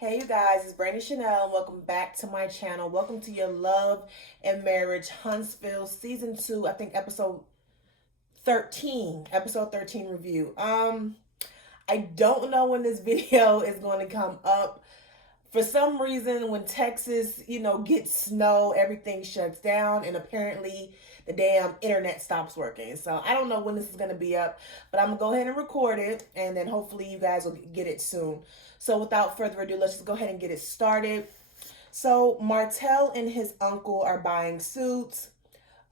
Hey you guys, it's Brandy Chanel and welcome back to my channel. Welcome to your Love and Marriage Huntsville Season 2, I think episode 13. Episode 13 review. I don't know when this video is going to come up. For some reason, when Texas, gets snow, everything shuts down, and apparently the damn internet stops working. So I don't know when this is going to be up, but I'm going to go ahead and record it, and then hopefully you guys will get it soon. So without further ado, let's just go ahead and get it started. So Martell and his uncle are buying suits.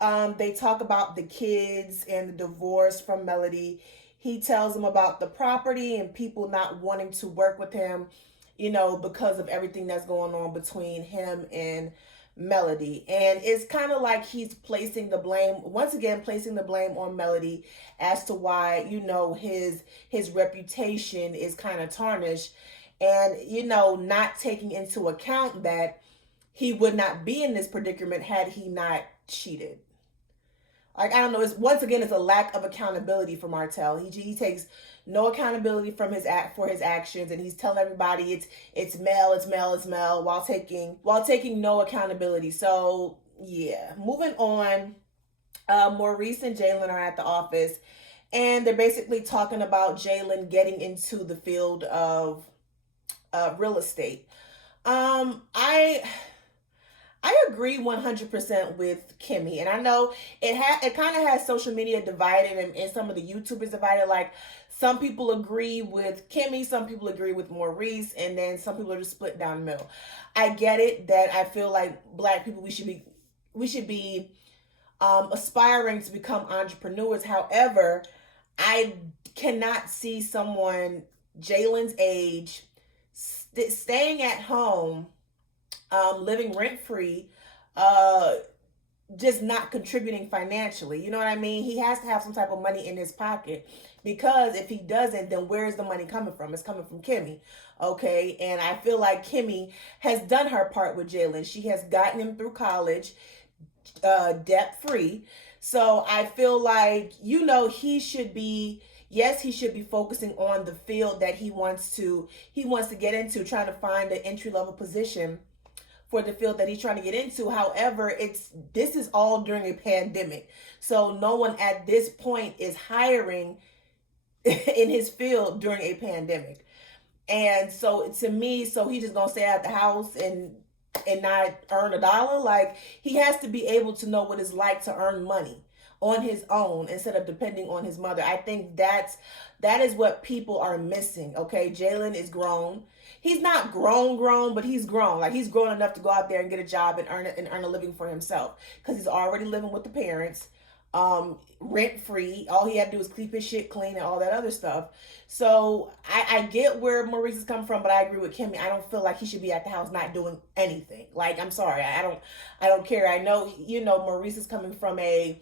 They talk about the kids and the divorce from Melody. He tells them about the property and people not wanting to work with him, because of everything that's going on between him and Melody. And it's kind of like he's placing the blame, once again, placing the blame on Melody as to why, his reputation is kind of tarnished. And, not taking into account that he would not be in this predicament had he not cheated. Like, I don't know, it's a lack of accountability for Martell. He takes no accountability from for his actions, and he's telling everybody it's Mel while taking no accountability. So yeah, moving on. Maurice and Jalen are at the office, and they're basically talking about Jalen getting into the field of real estate. I agree 100% with Kimmy, and I know it kind of has social media divided and some of the YouTubers divided. Like, some people agree with Kimmy, some people agree with Maurice, and then some people are just split down the middle. I get it that I feel like Black people, we should be aspiring to become entrepreneurs. However, I cannot see someone Jalen's age staying at home, living rent-free, just not contributing financially. You know what I mean? He has to have some type of money in his pocket, because if he doesn't, then where's the money coming from? It's coming from Kimmy. Okay. And I feel like Kimmy has done her part with Jalen. She has gotten him through college, debt-free. So I feel like, he should be, yes, he should be focusing on the field that he wants to get into, trying to find an entry-level position for the field that he's trying to get into. However, this is all during a pandemic. So no one at this point is hiring in his field during a pandemic. And so to me, he just gonna stay at the house and not earn a dollar. Like, he has to be able to know what it's like to earn money on his own instead of depending on his mother. I think that is what people are missing. Okay, Jalen is grown. He's not grown, but he's grown. Like, he's grown enough to go out there and get a job and earn a living for himself, because he's already living with the parents, rent free. All he had to do was keep his shit clean and all that other stuff. So I get where Maurice is coming from, but I agree with Kimmy. I don't feel like he should be at the house not doing anything. Like, I'm sorry, I don't care. I know, Maurice is coming from a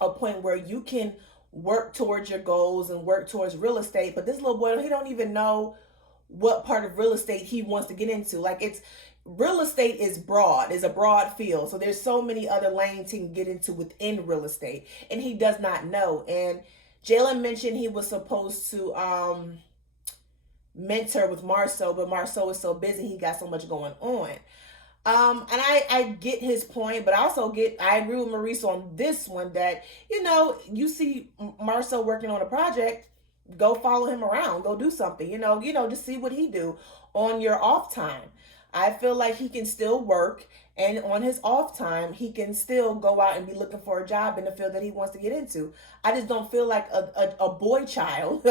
point where you can work towards your goals and work towards real estate, but this little boy, he don't even know what part of real estate he wants to get into. Like, real estate is a broad field. So there's so many other lanes he can get into within real estate, and he does not know. And Jalen mentioned he was supposed to mentor with Marcel, but Marcel is so busy, he got so much going on. And I get his point, but I agree with Maurice on this one, that, you see Marcel working on a project, go follow him around, go do something, just see what he do on your off time. I feel like he can still work, and on his off time, he can still go out and be looking for a job in the field that he wants to get into. I just don't feel like a boy child.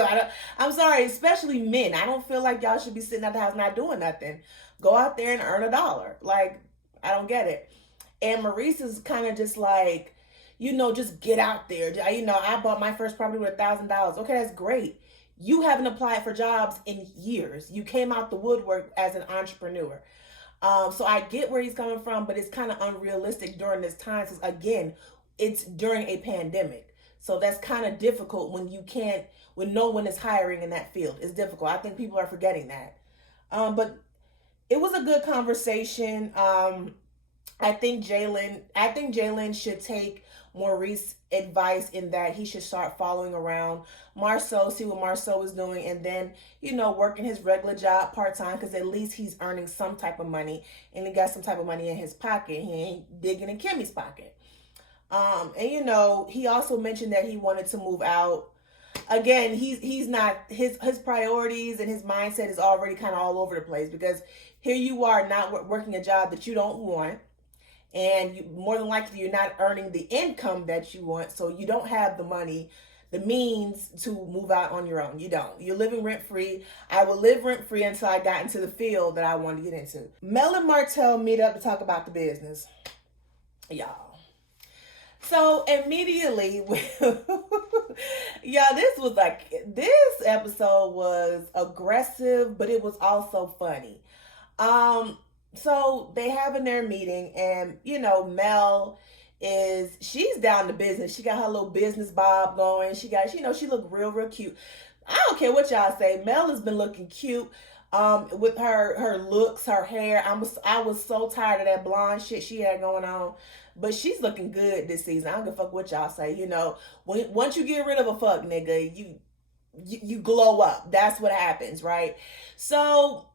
I'm sorry, especially men. I don't feel like y'all should be sitting at the house not doing nothing. Go out there and earn a dollar. Like, I don't get it. And Maurice is kind of just like, just get out there. I bought my first property with $1,000. Okay, that's great. You haven't applied for jobs in years. You came out the woodwork as an entrepreneur. So I get where he's coming from, but it's kind of unrealistic during this time, because again, it's during a pandemic. So that's kind of difficult when no one is hiring in that field. It's difficult. I think people are forgetting that. But it was a good conversation. I think Jalen should take Maurice advice in that he should start following around Marcel, see what Marcel was doing, and then, working his regular job part-time, because at least he's earning some type of money, and he got some type of money in his pocket. He ain't digging in Kimmy's pocket. And he also mentioned that he wanted to move out. Again, he's not, his priorities and his mindset is already kind of all over the place, because here you are not working a job that you don't want, and more than likely you're not earning the income that you want, so you don't have the money, the means to move out on your own. You don't. You're living rent-free. I would live rent-free until I got into the field that I wanted to get into. Mel and Marcel meet up to talk about the business. Y'all. So immediately, yeah, this episode was aggressive, but it was also funny. So they having their meeting, and Mel she's down to business. She got her little business bob going. She look real cute. I don't care what y'all say. Mel has been looking cute. With her looks, her hair. I was so tired of that blonde shit she had going on. But she's looking good this season. I don't give a fuck what y'all say. Once you get rid of a fuck nigga, you glow up. That's what happens, right? So,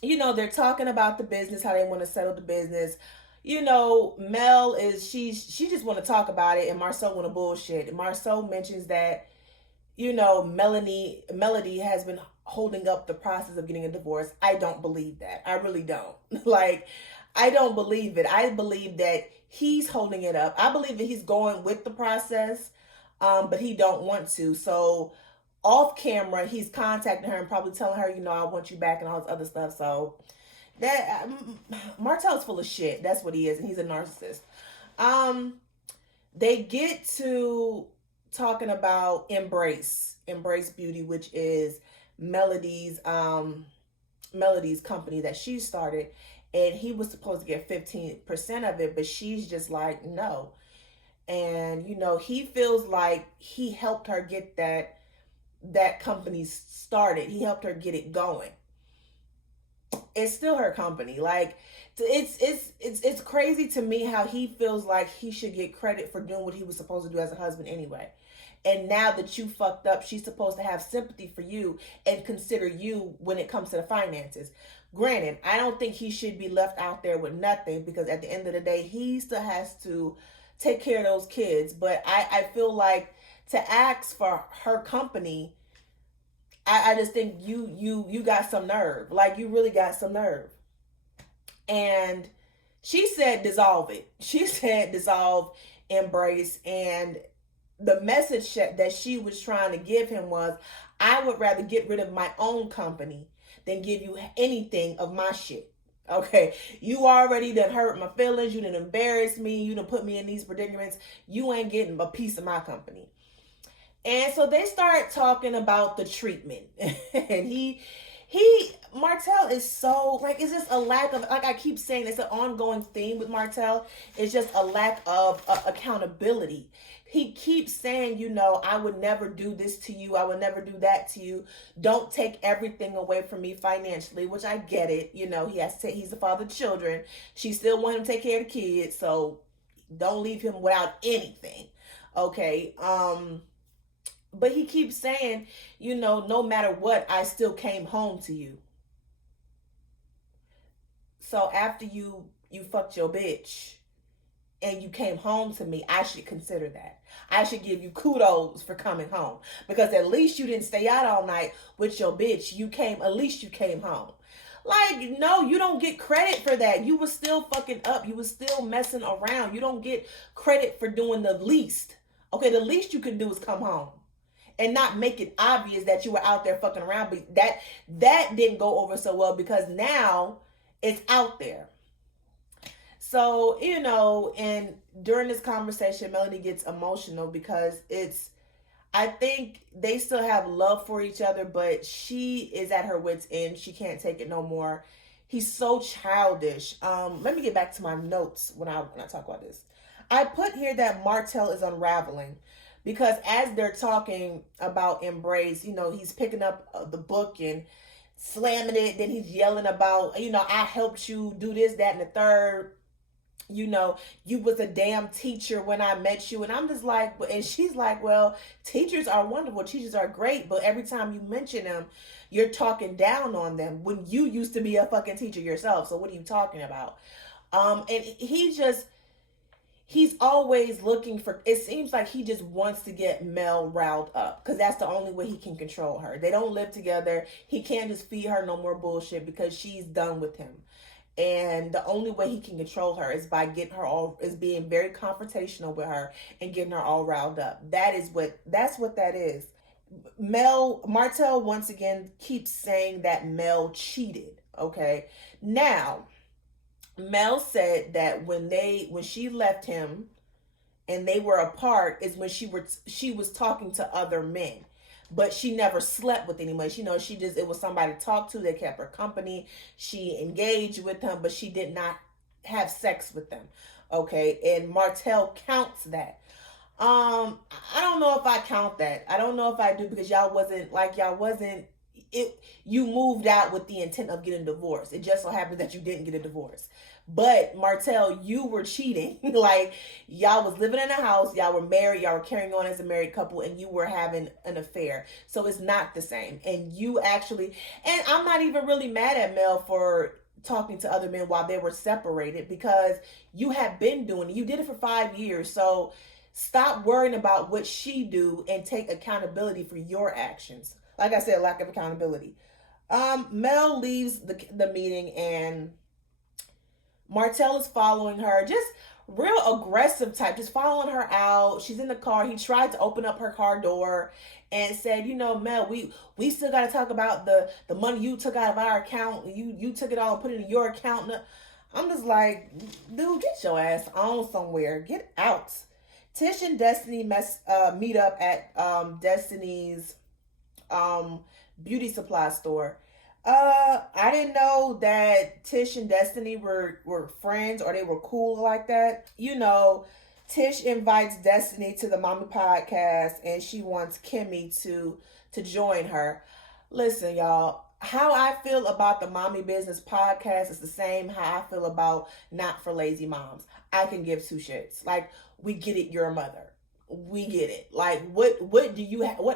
they're talking about the business, how they want to settle the business. Mel she just want to talk about it, and Marcel want to bullshit. Marcel mentions that, Melody has been holding up the process of getting a divorce. I don't believe that. I really don't. I don't believe it. I believe that he's holding it up. I believe that he's going with the process, but he don't want to. So off camera, he's contacting her and probably telling her, I want you back and all this other stuff. So that Marcel's full of shit. That's what he is, and he's a narcissist. They get to talking about Embrace Beauty, which is Melody's company that she started, and he was supposed to get 15% of it, but she's just like, no. And he feels like he helped her get that company started. He helped her get it going. It's still her company. It's crazy to me how he feels like he should get credit for doing what he was supposed to do as a husband anyway. And now that you fucked up, she's supposed to have sympathy for you and consider you when it comes to the finances. Granted, I don't think he should be left out there with nothing, because at the end of the day, he still has to take care of those kids. But I feel like to ask for her company, I just think you got some nerve. You really got some nerve. And she said dissolve it. She said dissolve Embrace, and the message that she was trying to give him was, I would rather get rid of my own company than give you anything of my shit. Okay, you already done hurt my feelings. You done embarrassed me. You done put me in these predicaments. You ain't getting a piece of my company. And so they start talking about the treatment. And Marcel is so, it's just a lack of, I keep saying, it's an ongoing theme with Marcel. It's just a lack of accountability. He keeps saying, I would never do this to you. I would never do that to you. Don't take everything away from me financially, which I get it. He's the father of children. She still wants him to take care of the kids. So don't leave him without anything. Okay. But he keeps saying, no matter what, I still came home to you. So after you fucked your bitch and you came home to me, I should consider that. I should give you kudos for coming home, because at least you didn't stay out all night with your bitch. At least you came home. No, you don't get credit for that. You was still fucking up. You was still messing around. You don't get credit for doing the least. Okay, the least you can do is come home and not make it obvious that you were out there fucking around. But that didn't go over so well, because now it's out there. So, and during this conversation, Melody gets emotional, because I think they still have love for each other, but she is at her wit's end. She can't take it no more. He's so childish. Let me get back to my notes when I talk about this. I put here that Marcel is unraveling, because as they're talking about Embrace, he's picking up the book and slamming it. Then he's yelling about, I helped you do this, that, and the third. you know, you was a damn teacher when I met you. And I'm just like, and she's like, well, teachers are wonderful. Teachers are great. But every time you mention them, you're talking down on them when you used to be a fucking teacher yourself. So what are you talking about? And he's always looking for, it seems like he just wants to get Mel riled up because that's the only way he can control her. They don't live together. He can't just feed her no more bullshit because she's done with him. And the only way he can control her is by getting her all, is being very confrontational with her and getting her all riled up. That's what that is. Mel Marcel once again keeps saying that Mel cheated. Okay. Now, Mel said that when she left him and they were apart is when she was talking to other men, but she never slept with anyone. She just, it was somebody to talk to. They kept her company. She engaged with them, but she did not have sex with them. Okay, and Martell counts that. I don't know if I count that. I don't know if I do because y'all wasn't it. You moved out with the intent of getting divorced. It just so happened that you didn't get a divorce. But Martell, you were cheating. Like, y'all was living in a house, y'all were married, y'all were carrying on as a married couple, and you were having an affair. So it's not the same. And you actually, and I'm not even really mad at Mel for talking to other men while they were separated because you have been doing it. You did it for 5 years. So stop worrying about what she do and take accountability for your actions. Like I said, lack of accountability. Mel leaves the meeting and Martell is following her, just real aggressive type, just following her out. She's in the car. He tried to open up her car door and said, Mel, we still got to talk about the money you took out of our account. You took it all and put it in your account. I'm just like, dude, get your ass on somewhere. Get out. Tish and Destiny meet up at Destiny's beauty supply store. I didn't know that Tish and Destiny were friends or they were cool like that. Tish invites Destiny to the Mommy podcast and she wants Kimmy to join her. Listen, y'all, how I feel about the Mommy Business podcast is the same how I feel about Not for Lazy Moms. I can give two shits. Like, we get it, you're a mother. We get it. Like, what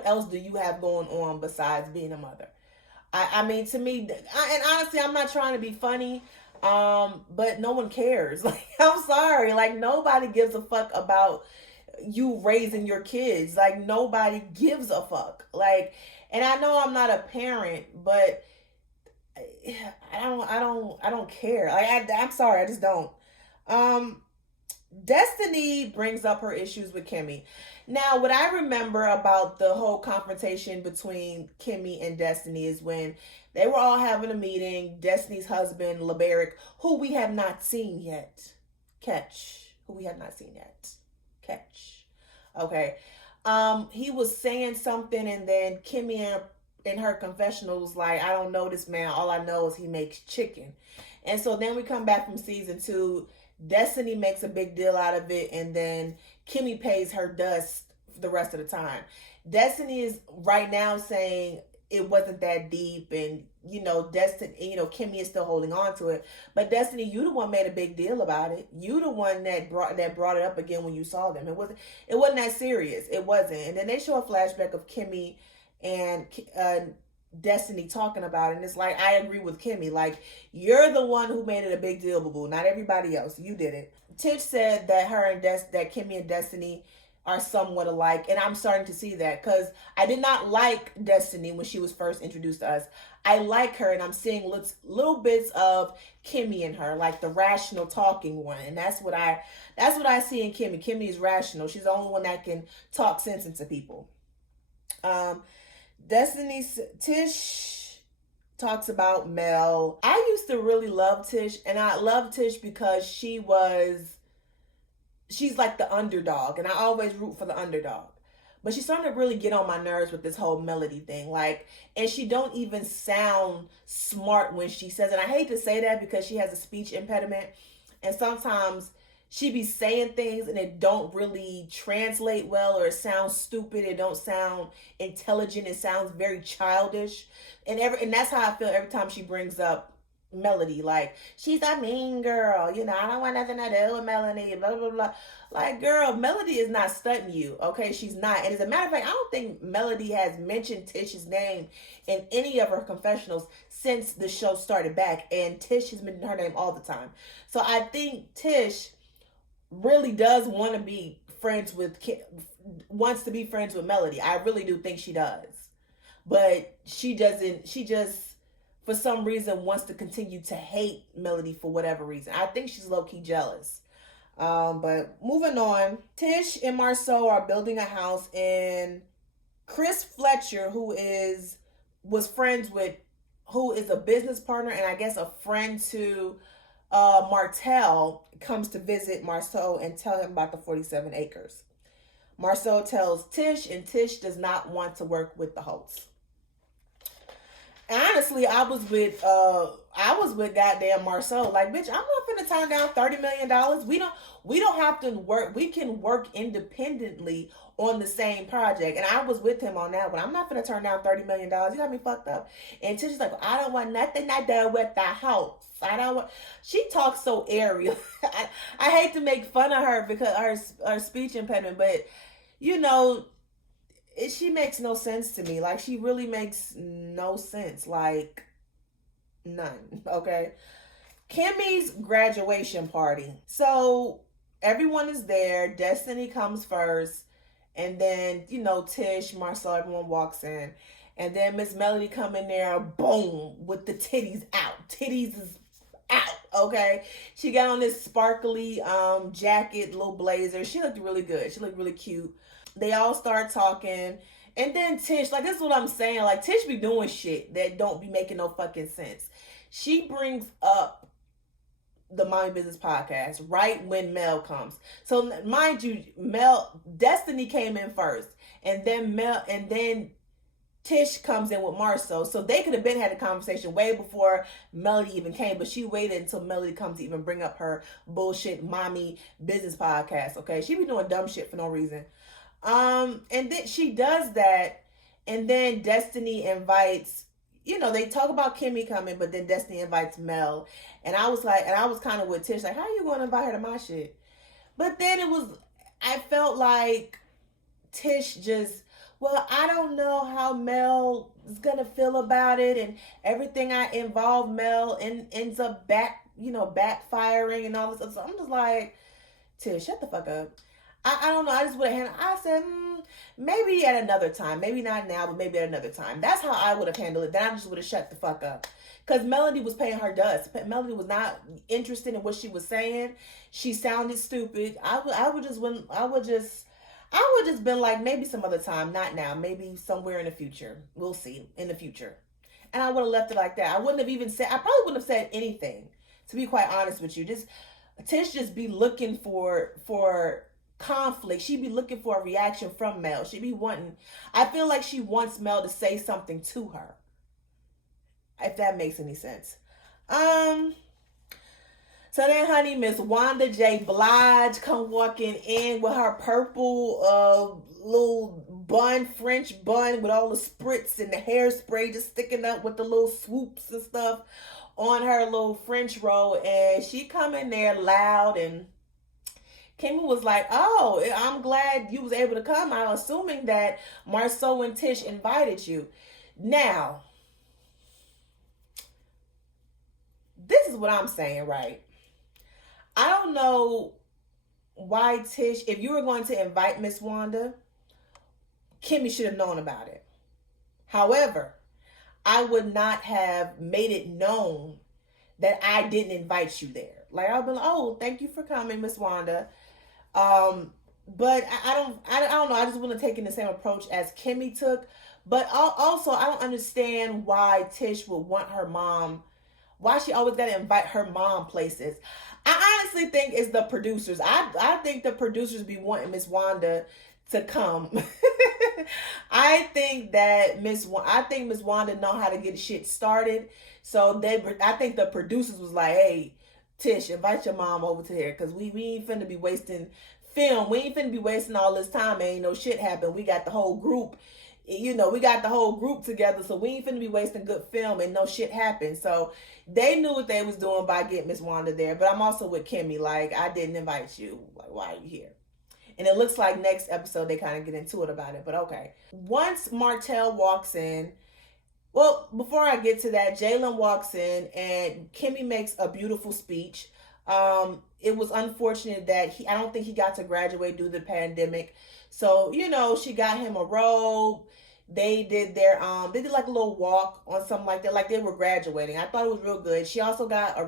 else do you have going on besides being a mother? I mean, to me, and honestly, I'm not trying to be funny, but no one cares. Like, I'm sorry. Like, nobody gives a fuck about you raising your kids. Like, nobody gives a fuck. Like, and I know I'm not a parent, but I don't care. Like, I'm sorry. I just don't. Destiny brings up her issues with Kimmy. Now, what I remember about the whole confrontation between Kimmy and Destiny is when they were all having a meeting. Destiny's husband, LeBaric, who we have not seen yet. Who we have not seen yet. Okay. He was saying something and then Kimmy in her confessional was like, I don't know this man. All I know is he makes chicken. And so then we come back from season 2. Destiny makes a big deal out of it, and then Kimmy pays her dust the rest of the time. Destiny is right now saying it wasn't that deep, and Destiny, Kimmy is still holding on to it. But Destiny, you the one made a big deal about it. You the one that brought it up again when you saw them. It wasn't that serious. It wasn't. And then they show a flashback of Kimmy and Destiny talking about it, and it's like, I agree with Kimmy. Like, you're the one who made it a big deal, boo-boo, not everybody else. You did it. Tish said that that Kimmy and Destiny are somewhat alike, and I'm starting to see that because I did not like Destiny when she was first introduced to us. I like her, and I'm seeing little bits of Kimmy in her, like the rational talking one, and that's what I see in Kimmy. Kimmy is rational. She's the only one that can talk sense into people. Tish talks about Mel. I used to really love Tish, and I love Tish because she's like the underdog, and I always root for the underdog. But she's starting to really get on my nerves with this whole Melody thing. Like, and she don't even sound smart when she says it. And I hate to say that because she has a speech impediment, and sometimes she be saying things and it don't really translate well, or it sounds stupid. It don't sound intelligent. It sounds very childish. And that's how I feel every time she brings up Melody. Like, she's a mean girl. You know, I don't want nothing to do with Melody. Blah, blah, blah. Like, girl, Melody is not stunting you. Okay, she's not. And as a matter of fact, I don't think Melody has mentioned Tish's name in any of her confessionals since the show started back. And Tish has mentioned her name all the time. So I think Tish really does want to be friends with, wants to be friends with Melody. I really do think she does. But she doesn't, she just, for some reason, wants to continue to hate Melody for whatever reason. I think she's low-key jealous. But moving on, Tish and Marcel are building a house, and Chris Fletcher, who is a business partner and I guess a friend to Martell, comes to visit Marcel and tell him about the 47 acres. Marcel tells Tish, and Tish does not want to work with the hosts. Honestly, I was with goddamn Marcel. Like, bitch, I'm not finna turn down $30 million. We don't have to work. We can work independently on the same project. And I was with him on that one. I'm not finna turn down $30 million. You got me fucked up. And Tish is like, I don't want nothing to do with the house. I don't want. She talks so airy. I hate to make fun of her because her speech impediment, but you know, she makes no sense to me. Like, she really makes no sense. Like, none. Okay. Kimmy's graduation party. So everyone is there. Destiny comes first. And then, you know, Tish, Marcel, everyone walks in. And then Miss Melody come in there, boom, with the titties out. Titties is out, okay? She got on this sparkly jacket, little blazer. She looked really good. She looked really cute. They all start talking. And then Tish, like, this is what I'm saying. Like, Tish be doing shit that don't be making no fucking sense. She brings up the Mommy Business podcast right when Mel comes. So, mind you, Destiny came in first. And then Tish comes in with Marcel. So they could have been had a conversation way before Melody even came, but she waited until Melody comes to even bring up her bullshit Mommy Business podcast. Okay. She be doing dumb shit for no reason. And then she does that, and then Destiny invites, you know, they talk about Kimmy coming, but then Destiny invites Mel. And I was kind of with Tish, like, how are you going to invite her to my shit? But then I felt like Tish just, well, I don't know how Mel is going to feel about it, and everything I involve Mel in ends up backfiring and all this stuff. So I'm just like, Tish, shut the fuck up. I don't know. I just would have handled. I said, maybe at another time. Maybe not now, but maybe at another time. That's how I would have handled it. Then I just would have shut the fuck up. Because Melody was paying her dust. Melody was not interested in what she was saying. She sounded stupid. I would just been like, maybe some other time, not now. Maybe somewhere in the future. We'll see in the future. And I would have left it like that. I probably wouldn't have said anything, to be quite honest with you. Tish just be looking for conflict. She'd be looking for a reaction from Mel. I feel like she wants Mel to say something to her, if that makes any sense. So then, honey, Miss Wanda J. Blige come walking in with her purple little bun, French bun with all the spritz and the hairspray just sticking up with the little swoops and stuff on her little French roll. And she come in there loud, and Kimmy was like, oh, I'm glad you was able to come. I'm assuming that Marcel and Tish invited you. Now, this is what I'm saying, right? I don't know why Tish, if you were going to invite Miss Wanda, Kimmy should have known about it. However, I would not have made it known that I didn't invite you there. Like, I'll be like, oh, thank you for coming, Miss Wanda. But I don't know. I just wouldn't have taken the same approach as Kimmy took. But also, I don't understand why Tish would want her mom, why she always got to invite her mom places. I honestly think it's the producers. I think the producers be wanting Miss Wanda to come. I think Miss Wanda know how to get shit started. So I think the producers was like, hey, Tish, invite your mom over to here, because we ain't finna be wasting film. We ain't finna be wasting all this time. Ain't no shit happen. We got the whole group we got the whole group together, so we ain't finna be wasting good film and no shit happened. So they knew what they was doing by getting Miss Wanda there. But I'm also with Kimmy. Like, I didn't invite you. Like, why are you here? And it looks like next episode they kind of get into it about it. But okay. Once Martell walks in, well, before I get to that, Jalen walks in and Kimmy makes a beautiful speech. It was unfortunate that I don't think he got to graduate due to the pandemic. So, she got him a robe. They did they did like a little walk on something like that, like they were graduating. I thought it was real good. She also got a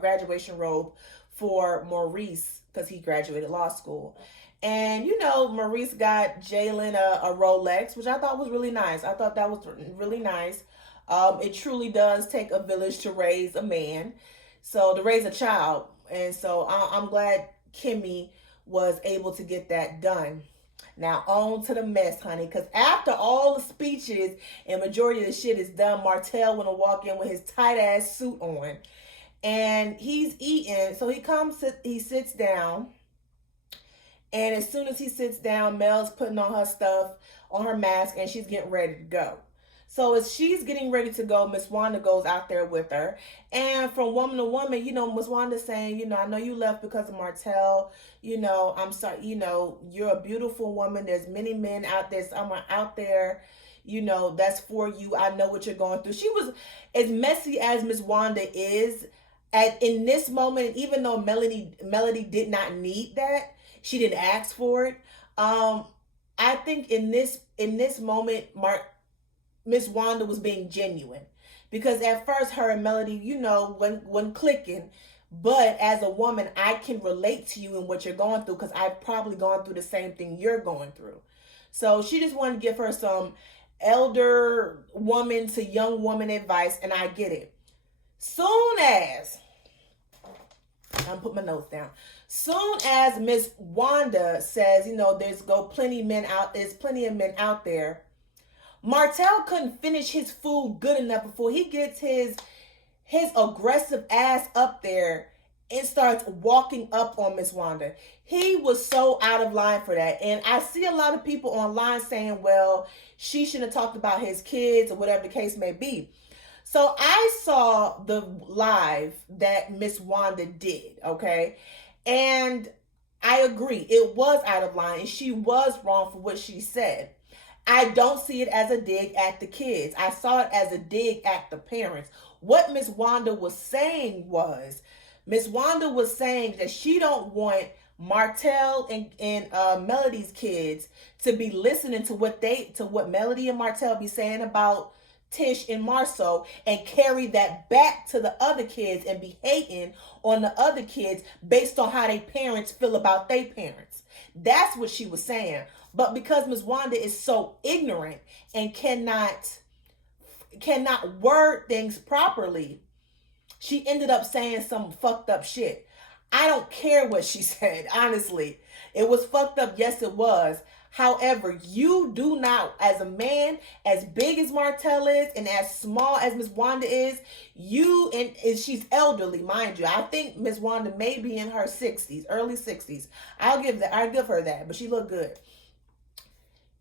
graduation robe for Maurice because he graduated law school. And, Maurice got Jalen a Rolex, which I thought was really nice. I thought that was really nice. It truly does take a village to raise a man. So, to raise a child. And so, I'm glad Kimmy was able to get that done. Now, on to the mess, honey. Because after all the speeches and majority of the shit is done, Martell want to walk in with his tight-ass suit on. And he's eating. So, he sits down. And as soon as he sits down, Mel's putting on her stuff, on her mask, and she's getting ready to go. So as she's getting ready to go, Miss Wanda goes out there with her. And from woman to woman, Miss Wanda's saying, I know you left because of Martell. I'm sorry, you're a beautiful woman. There's many men out there, someone out there, that's for you. I know what you're going through. She was as messy as Miss Wanda is in this moment, even though Melody did not need that. She didn't ask for it. I think in this moment, Miss Wanda was being genuine. Because at first her and Melody, when clicking. But as a woman, I can relate to you and what you're going through because I've probably gone through the same thing you're going through. So she just wanted to give her some elder woman to young woman advice, and I get it. Soon as I'm put my notes down. Soon as Miss Wanda says, there's plenty of men out there. Martell couldn't finish his food good enough before he gets his aggressive ass up there and starts walking up on Miss Wanda. He was so out of line for that. And I see a lot of people online saying, well, she shouldn't have talked about his kids or whatever the case may be. So I saw the live that Miss Wanda did, okay? And I agree. It was out of line and she was wrong for what she said. I don't see it as a dig at the kids. I saw it as a dig at the parents. What Miss Wanda was saying was, Miss Wanda was saying that she don't want Martell and Melody's kids to be listening to what Melody and Martell be saying about Tish and Marcel and carry that back to the other kids and be hating on the other kids based on how their parents feel about their parents. That's what she was saying. But because Miss Wanda is so ignorant and cannot word things properly, she ended up saying some fucked up shit. I don't care what she said, honestly. It was fucked up, yes it was. However, you do not, as a man, as big as Martell is and as small as Miss Wanda is, and she's elderly, mind you. I think Miss Wanda may be in her 60s, early 60s. I'll give her that, but she looked good.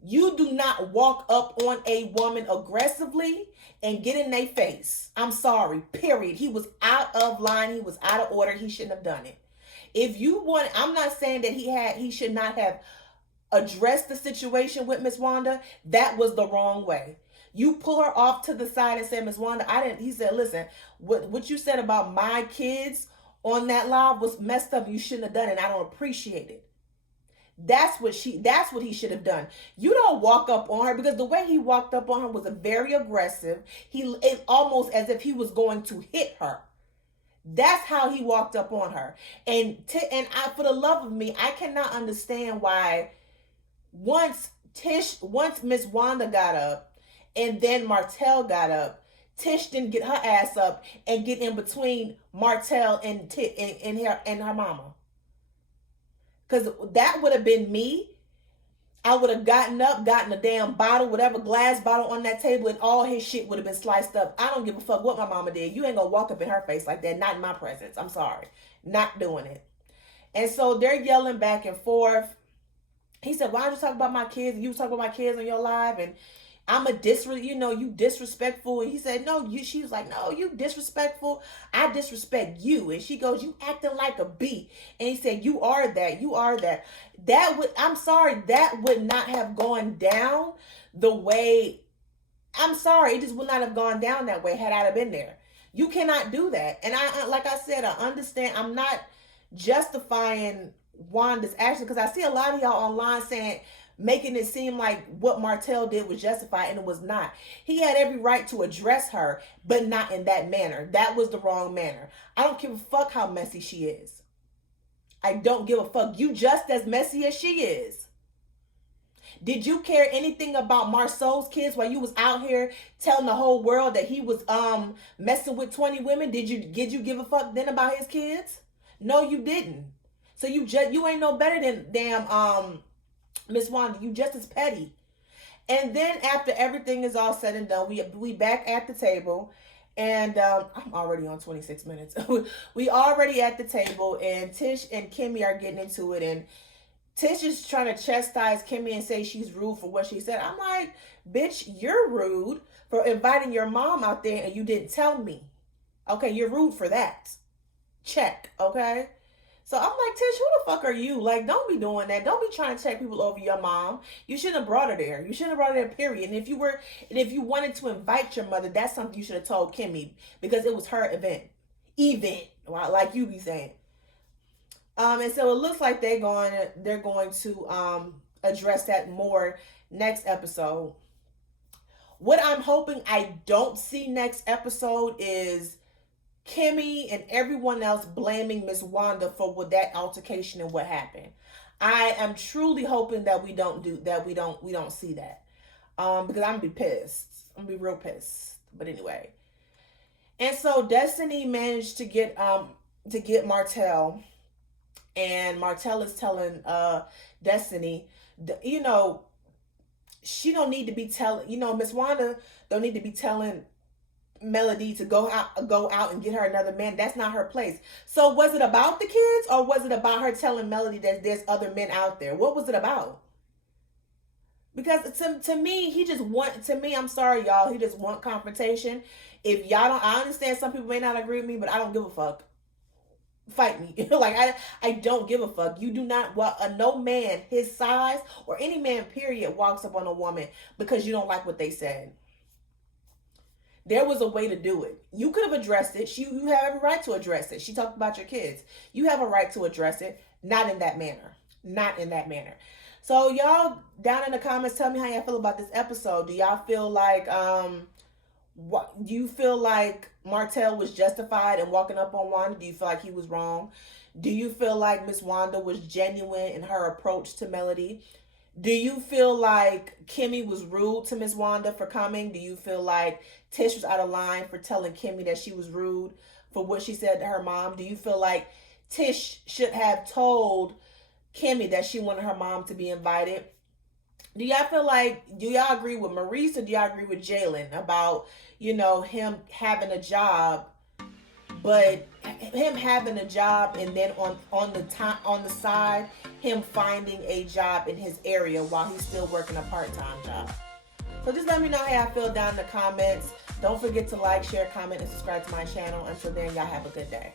You do not walk up on a woman aggressively and get in their face. I'm sorry, period. He was out of line. He was out of order. He shouldn't have done it. I'm not saying that he should not have addressed the situation with Miss Wanda. That was the wrong way. You pull her off to the side and say, Miss Wanda, he said, listen, what you said about my kids on that live was messed up. You shouldn't have done it. And I don't appreciate it. That's what he should have done. You don't walk up on her, because the way he walked up on her was very aggressive. It's almost as if he was going to hit her. That's how he walked up on her. For the love of me, I cannot understand why once Miss Wanda got up and then Martell got up, Tish didn't get her ass up and get in between Martell and her mama. Because that would have been me. I would have gotten up, gotten a damn bottle, whatever glass bottle on that table, and all his shit would have been sliced up. I don't give a fuck what my mama did. You ain't gonna walk up in her face like that. Not in my presence. I'm sorry. Not doing it. And so they're yelling back and forth. He said, why don't you talk about my kids? You talk about my kids on your live, and I'm a you disrespectful. And he said, no, you. She was like, no, you disrespectful. I disrespect you. And she goes, you acting like a bee. And he said, you are that. You are that. I'm sorry, that would not have gone down the way. I'm sorry, it just would not have gone down that way had I have been there. You cannot do that. And like I said, I understand. I'm not justifying Wanda's action, because I see a lot of y'all online saying, making it seem like what Martell did was justified, and it was not. He had every right to address her, but not in that manner. That was the wrong manner. I don't give a fuck how messy she is. I don't give a fuck. You just as messy as she is. Did you care anything about Marcel's kids while you was out here telling the whole world that he was messing with 20 women? Did you give a fuck then about his kids? No, you didn't. So you ain't no better than damn Miss Wanda. You just as petty. And then after everything is all said and done, we back at the table, and I'm already on 26 minutes. We already at the table, and Tish and Kimmy are getting into it, and Tish is trying to chastise Kimmy and say she's rude for what she said. I'm like, bitch, you're rude for inviting your mom out there and you didn't tell me. Okay, you're rude for that. Check, okay? So I'm like, Tish, who the fuck are you? Like, don't be doing that. Don't be trying to check people over your mom. You shouldn't have brought her there. You shouldn't have brought her there, period. And if you wanted to invite your mother, that's something you should have told Kimmy, because it was her event. Like you be saying. And so it looks like they're going to address that more next episode. What I'm hoping I don't see next episode is Kimmy and everyone else blaming Miss Wanda for that altercation and what happened. I am truly hoping that we don't see that. Because I'm gonna be pissed. I'm gonna be real pissed. But anyway. And so Destiny managed to get Martell. And Martell is telling Destiny, she don't need to be telling, Miss Wanda don't need to be telling Melody to go out and get her another man. That's not her place. So was it about the kids, or was it about her telling Melody that there's other men out there? What was it about? Because to me, I'm sorry, y'all, he just want confrontation. If y'all don't, I understand some people may not agree with me, but I don't give a fuck. Fight me. Like, I don't give a fuck. You do not, no man his size or any man period walks up on a woman because you don't like what they said. There was a way to do it. You could have addressed it. You have every right to address it. She talked about your kids. You have a right to address it. Not in that manner. Not in that manner. So y'all down in the comments, tell me how y'all feel about this episode. Do y'all feel like do you feel like Martell was justified in walking up on Wanda? Do you feel like he was wrong? Do you feel like Miss Wanda was genuine in her approach to Melody? Do you feel like Kimmy was rude to Miss Wanda for coming? Do you feel like Tish was out of line for telling Kimmy that she was rude for what she said to her mom? Do you feel like Tish should have told Kimmy that she wanted her mom to be invited? Do y'all agree with Maurice, or do y'all agree with Jalen about, him having a job, but him having a job and then on the side, him finding a job in his area while he's still working a part-time job? So just let me know how y'all feel down in the comments. Don't forget to like, share, comment, and subscribe to my channel. Until then, y'all have a good day.